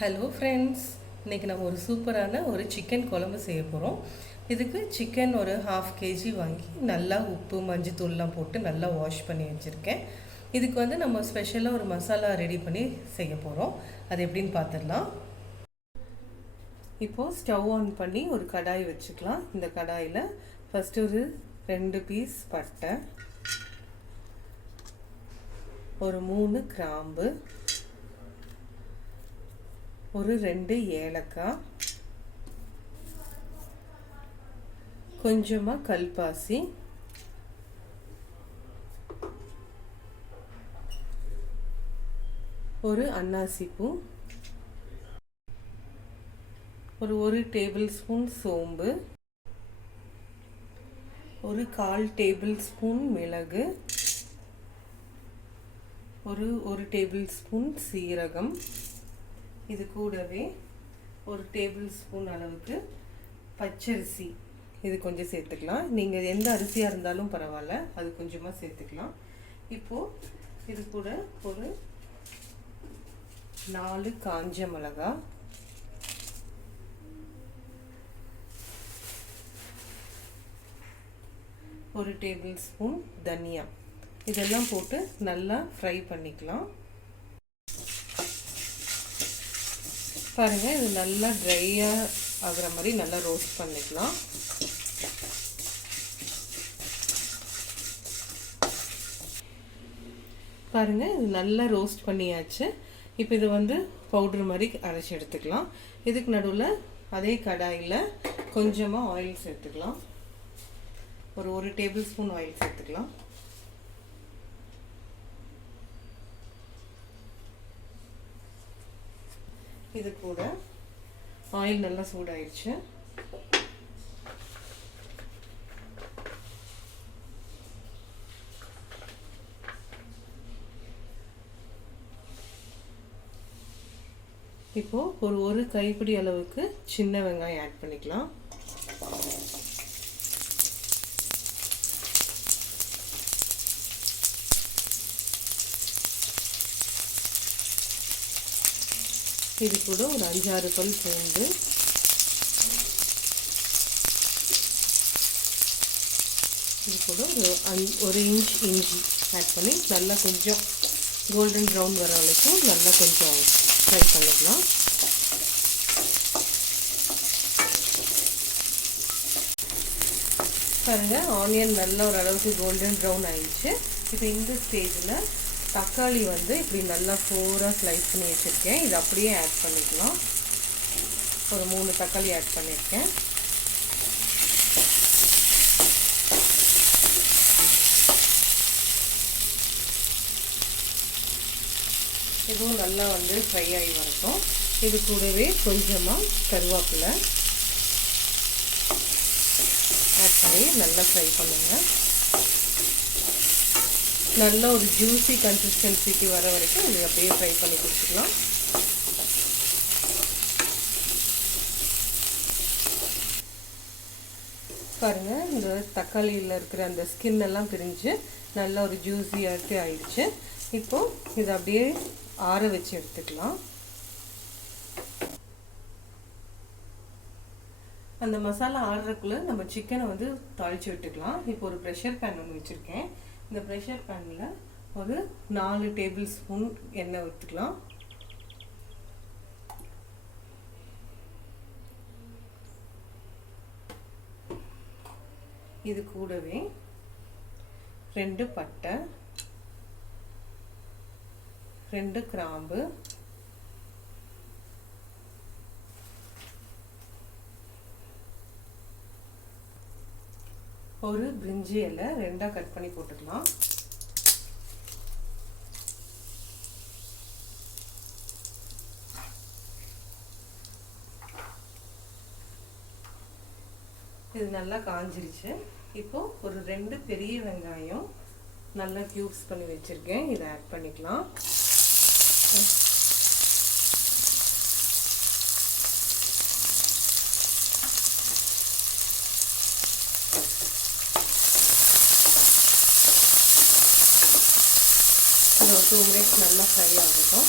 Hello friends, இன்றைக்கி நம்ம ஒரு சூப்பரான ஒரு சிக்கன் குழம்பு செய்ய போகிறோம். இதுக்கு சிக்கன் ஒரு 1/2 kg வாங்கி நல்லா உப்பு மஞ்சத்தூள்லாம் போட்டு நல்லா வாஷ் பண்ணி வச்சுருக்கேன். இதுக்கு நம்ம ஸ்பெஷலாக ஒரு மசாலா ரெடி பண்ணி செய்ய போகிறோம். அது எப்படின்னு பார்த்துடலாம். இப்போது ஸ்டவ் ஆன் பண்ணி ஒரு கடாய் வச்சுக்கலாம். இந்த கடாயில் ஃபஸ்ட்டு ஒரு 2 பீஸ் பட்டை, ஒரு 3 கிராம்பு, ஒரு 2 ஏலக்காய், கொஞ்சமாக கல்பாசி, ஒரு அன்னாசிப்பூ, ஒரு டேபிள் ஸ்பூன் சோம்பு, ஒரு 1/4 டேபிள் ஸ்பூன் மிளகு, ஒரு டேபிள் ஸ்பூன் சீரகம், இது கூடவே ஒரு டேபிள் ஸ்பூன் அளவுக்கு பச்சரிசி இது கொஞ்சம் சேர்த்துக்கலாம். நீங்கள் எந்த அரிசியாக இருந்தாலும் பரவாயில்ல, அது கொஞ்சமாக சேர்த்துக்கலாம். இப்போது இது கூட ஒரு 4 காஞ்ச மிளகாய், ஒரு டேபிள் ஸ்பூன் தனியா, இதெல்லாம் போட்டு நல்லா ஃப்ரை பண்ணிக்கலாம். பாருங்கள், இது நல்லா ட்ரையாக ஆகிற மாதிரி நல்லா ரோஸ்ட் பண்ணிக்கலாம். பாருங்கள், இது நல்லா ரோஸ்ட் பண்ணியாச்சு. இப்போ இது பவுட்ரு மாதிரி அரைச்சி எடுத்துக்கலாம். இதுக்கு நடுவில் அதே கடாயில் கொஞ்சமாக ஆயில் சேர்த்துக்கலாம். ஒரு டேபிள் ஸ்பூன் ஆயில் சேர்த்துக்கலாம். இது கூட ஆயில் நல்லா சூடாயிடுச்சு. இப்போ ஒரு கைப்பிடி அளவுக்கு சின்ன வெங்காயம் ஆட் பண்ணிக்கலாம். இது கூட ஒரு 5-6 பல் பூண்டு, இது கூட ஒரு இன்ச் இஞ்சி ஆட் பண்ணி நல்லா கொஞ்சம் கோல்டன் ப்ரௌன் வர வரைக்கும் நல்லா கொஞ்சம் ஃப்ரை பண்ணிக்கலாம். பாருங்கள், ஆனியன் நல்லா ஒரு அளவுக்கு கோல்டன் ப்ரௌன் ஆயிடுச்சு. இப்போ இந்த ஸ்டேஜில் தக்காளி இப்படி நல்லா 4ஆக ஸ்லைஸ் பண்ணி வச்சுருக்கேன். இது அப்படியே ஆட் பண்ணிக்கலாம். ஒரு 3 தக்காளி ஆட் பண்ணியிருக்கேன். இதுவும் நல்லா ஃப்ரை ஆகி வரட்டும். இது கூடவே கொஞ்சமாக கருவேப்பிலை ஆட் பண்ணி நல்லா ஃப்ரை பண்ணுங்கள். நல்ல ஒரு ஜூஸி கன்சிஸ்டன்சிக்கு வர வரைக்கும் இது அப்படியே ஃப்ரை பண்ணி கொடுத்துக்கலாம். பாருங்கள், இந்த தக்காளியில் இருக்கிற அந்த ஸ்கின் எல்லாம் பிரிஞ்சு நல்ல ஒரு ஜூஸியாகவே ஆயிடுச்சு. இப்போது இதை அப்படியே ஆற வச்சு எடுத்துக்கலாம். அந்த மசாலா ஆடுறதுக்குள்ளே நம்ம சிக்கனை தாளித்து விட்டுக்கலாம். இப்போ ஒரு ப்ரெஷர் பேன் ஒன்று வச்சுருக்கேன். இந்த ப்ரெஷர் பேனில் ஒரு 4 டேபிள் ஸ்பூன் எண்ணெய் ஊற்றிக்கலாம். இது கூடவே 2 பட்டை, 2 கிராம்பு, ஒரு பிரிஞ்சி இலை 2ஆக கட் பண்ணி போட்டுக்கலாம். இது நல்லா காஞ்சிருச்சு. இப்போது ஒரு 2 பெரிய வெங்காயம் நல்லா க்யூப்ஸ் பண்ணி வச்சுருக்கேன். இதை ஆட் பண்ணிக்கலாம். ஒரு 2 மினிட்ஸ் நல்லா ஃப்ரை ஆகட்டும்.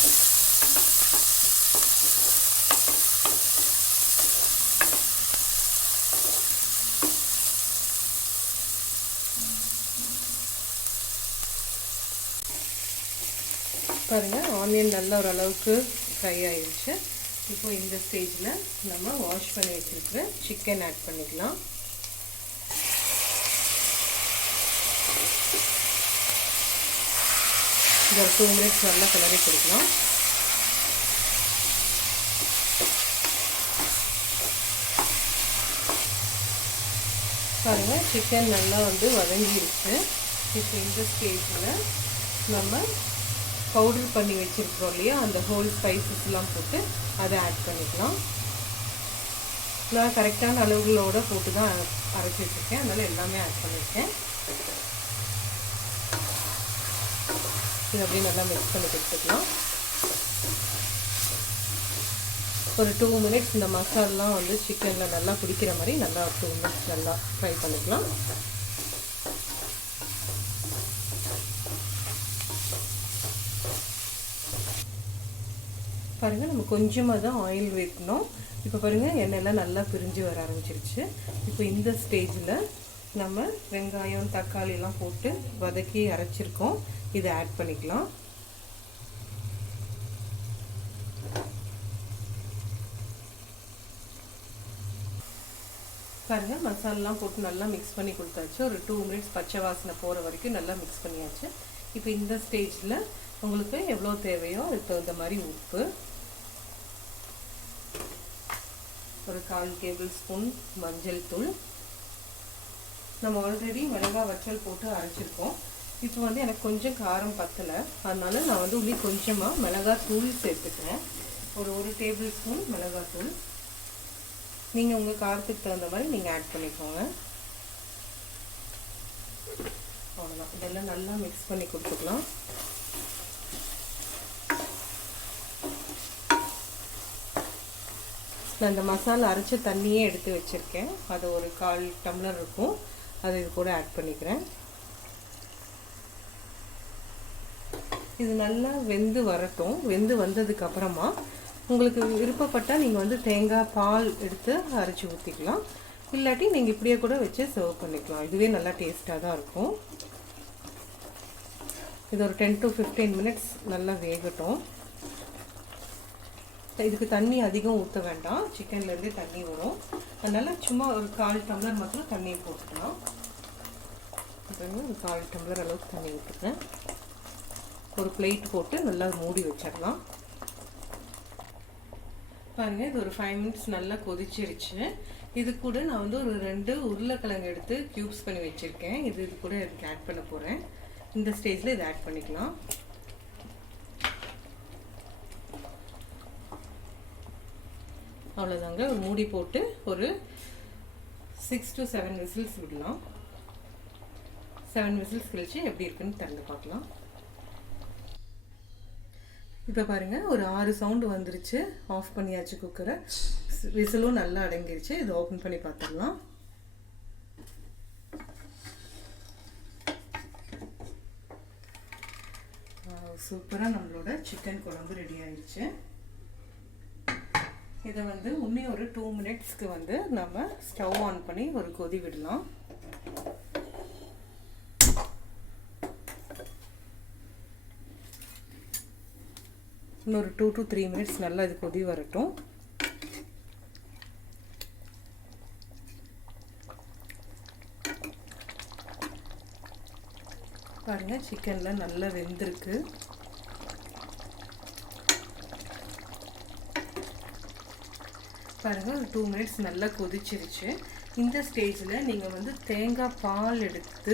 பாருங்கள் ஆனியன் நல்லா ஓரளவுக்கு ஃப்ரை ஆயிடுச்சு. இப்போ இந்த ஸ்டேஜில் நம்ம வாஷ் பண்ணி வச்சுருக்கிற சிக்கன் ஆட் பண்ணிக்கலாம். ஒரு 2 மினிட்ஸ் நல்லா கிளறி கொடுக்கலாம். பாருங்கள் சிக்கன் நல்லா வந்து வதங்கிடுச்சு. இப்போ இந்த ஸ்டேஜில் நம்ம பவுடர் பண்ணி வச்சுருக்கோம் இல்லையா, அந்த ஹோல் ஸ்பைசஸ்லாம் போட்டு அதை ஆட் பண்ணிக்கலாம். நான் கரெக்டான அளவுகளோடு போட்டு தான் அரைச்சி வச்சுருக்கேன், அதனால் எல்லாமே ஆட் பண்ணியிருக்கேன். இது அப்படியே நல்லா மிக்ஸ் பண்ணி கொடுத்துக்கலாம். ஒரு 2 மினிட்ஸ் இந்த மசாலாலாம் வந்து சிக்கனில் நல்லா பிடிக்கிற மாதிரி நல்லா 2 மினிட்ஸ் நல்லா ஃப்ரை பண்ணிக்கலாம். பாருங்கள் நம்ம கொஞ்சமாக தான் ஆயில் வைக்கணும். இப்போ பாருங்கள் எண்ணெயெல்லாம் நல்லா பிரிஞ்சு வர ஆரம்பிச்சிருச்சு. இப்போ இந்த ஸ்டேஜில் நம்ம வெங்காயம் தக்காளியெல்லாம் போட்டு வதக்கி அரைச்சிருக்கோம், இதை ஆட் பண்ணிக்கலாம். பாருங்கள் மசாலாலாம் போட்டு நல்லா மிக்ஸ் பண்ணி கொடுத்தாச்சு. ஒரு 2 மினிட்ஸ் பச்சை வாசனை போகிற வரைக்கும் நல்லா மிக்ஸ் பண்ணியாச்சு. இப்போ இந்த ஸ்டேஜில் உங்களுக்கு எவ்வளோ தேவையோ அதுக்கு தகுந்த மாதிரி உப்பு, ஒரு 1/4 டேபிள் ஸ்பூன் மஞ்சள் தூள். நம்ம ஆல்ரெடி மிளகாய் வற்றல் போட்டு அரைச்சிருக்கோம். இப்போ வந்து எனக்கு கொஞ்சம் காரம் பத்தலை, அதனால நான் வந்து உள்ளே கொஞ்சமாக மிளகாய் தூள் சேர்த்துக்கிறேன். ஒரு டேபிள் ஸ்பூன் மிளகாய் தூள். நீங்கள் உங்கள் காரத்துக்கு தகுந்த மாதிரி நீங்கள் ஆட் பண்ணிக்கோங்க. அவ்வளோதான். இதெல்லாம் நல்லா மிக்ஸ் பண்ணி கொடுத்துக்கலாம். நான் இந்த மசாலா அரைச்ச தண்ணியே எடுத்து வச்சுருக்கேன், அது ஒரு 1/4 டம்ளர் இருக்கும், அதை இது கூட ஆட் பண்ணிக்கிறேன். இது நல்லா வெந்து வரட்டும். வெந்து வந்ததுக்கப்புறமா உங்களுக்கு விருப்பப்பட்டால் நீங்கள் வந்து தேங்காய் பால் எடுத்து அரைச்சி ஊற்றிக்கலாம், இல்லாட்டி நீங்கள் இப்படியே கூட வச்சு சர்வ் பண்ணிக்கலாம். இதுவே நல்லா டேஸ்ட்டாக தான் இருக்கும். இது ஒரு 10 to 15 மினிட்ஸ் நல்லா வேகட்டும். இதுக்கு தண்ணி அதிகம் ஊற்ற வேண்டாம், சிக்கன்லேருந்தே தண்ணி வரும், அதனால் சும்மா ஒரு 1/4 டம்ளர் மட்டும் தண்ணியை போட்டுக்கலாம். ஒரு 1/4 டம்ளர் அளவுக்கு தண்ணி ஊற்றுக்கிறேன். ஒரு பிளேட் போட்டு நல்லா மூடி வச்சிடலாம். பாருங்கள் இது ஒரு 5 மினிட்ஸ் நல்லா கொதிச்சிருச்சு. இது கூட நான் வந்து ஒரு 2 உருளைக்கிழங்கு எடுத்து க்யூப்ஸ் பண்ணி வச்சுருக்கேன், இது கூட இதுக்கு ஆட் பண்ண போகிறேன். இந்த ஸ்டேஜில் இதை ஆட் பண்ணிக்கலாம். அவ்வளோதாங்க. ஒரு மூடி போட்டு ஒரு 6 to 7 விசில்ஸ் விடலாம். 7 விசில்ஸ் கழிச்சு எப்படி இருக்குன்னு திறந்து பார்க்கலாம். இப்போ பாருங்கள் ஒரு 6 சவுண்டு வந்துருச்சு. ஆஃப் பண்ணியாச்சு குக்கரை, விசிலும் நல்லா அடங்கிருச்சு. இதை ஓப்பன் பண்ணி பார்த்துடலாம். சூப்பராக நம்மளோட சிக்கன் குழம்பு ரெடி ஆயிடுச்சு. இதை வந்து இன்னும் ஒரு 2 மினிட்ஸ்க்கு வந்து நம்ம ஸ்டவ் ஆன் பண்ணி ஒரு கொதி விடலாம். இன்னொரு 2 to 3 மினிட்ஸ் நல்லா இது கொதி வரட்டும். பாருங்கள் சிக்கனில் நல்லா வெந்திருக்கு. பாருங்கள் ஒரு 2 மினிட்ஸ் நல்லா கொதிச்சிருச்சு. இந்த ஸ்டேஜில் நீங்கள் வந்து தேங்காய் பால் எடுத்து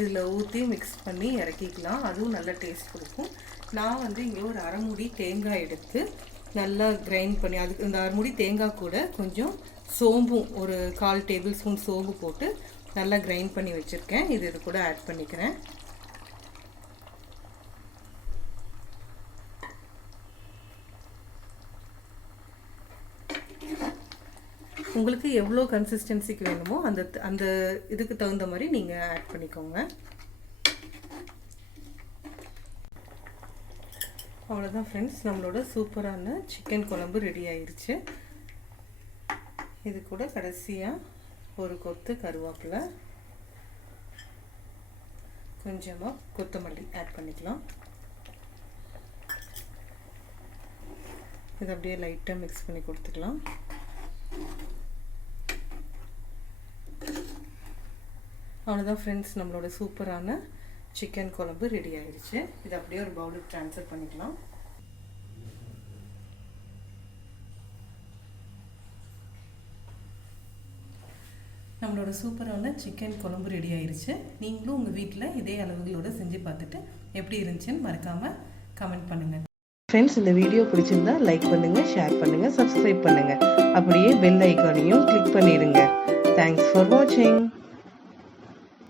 இதில் ஊற்றி மிக்ஸ் பண்ணி இறக்கிக்கலாம், அதுவும் நல்ல டேஸ்ட் கொடுக்கும். நான் வந்து இங்கே ஒரு அரை மூடி தேங்காய் எடுத்து நல்லா கிரைண்ட் பண்ணி, அதுக்கு இந்த அரை மூடி தேங்காய் கூட கொஞ்சம் சோம்பும் ஒரு 1/4 டேபிள் ஸ்பூன் சோம்பு போட்டு நல்லா கிரைண்ட் பண்ணி வச்சுருக்கேன். இது கூட ஆட் பண்ணிக்கிறேன். உங்களுக்கு எவ்வளோ கன்சிஸ்டன்சிக்கு வேணுமோ அந்த இதுக்கு தகுந்த மாதிரி நீங்கள் ஆட் பண்ணிக்கோங்க. அவ்வளோதான் ஃப்ரெண்ட்ஸ், நம்மளோட சூப்பரான சிக்கன் குழம்பு ரெடி ஆயிடுச்சு. இது கூட கடைசியாக ஒரு கொத்து கருவேப்பிலை, கொஞ்சமாக கொத்தமல்லி ஆட் பண்ணிக்கலாம். இதை அப்படியே லைட்டாக மிக்ஸ் பண்ணி கொடுத்துக்கலாம். அவ்வளோதான் ஃப்ரெண்ட்ஸ், நம்மளோட சூப்பரான சிக்கன் குழம்பு ரெடி ஆயிடுச்சு. இதை அப்படியே ஒரு பவுலுக்கு ட்ரான்ஸ்ஃபர் பண்ணிக்கலாம். நம்மளோட சூப்பரான சிக்கன் குழம்பு ரெடி ஆயிடுச்சு. நீங்களும் உங்கள் வீட்டில் இதே அளவுகளோடு செஞ்சு பார்த்துட்டு எப்படி இருந்துச்சுன்னு மறக்காமல் கமெண்ட் பண்ணுங்கள். ஃப்ரெண்ட்ஸ், இந்த வீடியோ பிடிச்சிருந்தா லைக் பண்ணுங்கள், ஷேர் பண்ணுங்கள், சப்ஸ்கிரைப் பண்ணுங்கள். அப்படியே பெல் ஐக்கானையும் கிளிக் பண்ணிடுங்க. தேங்க்ஸ் ஃபார் வாட்சிங்.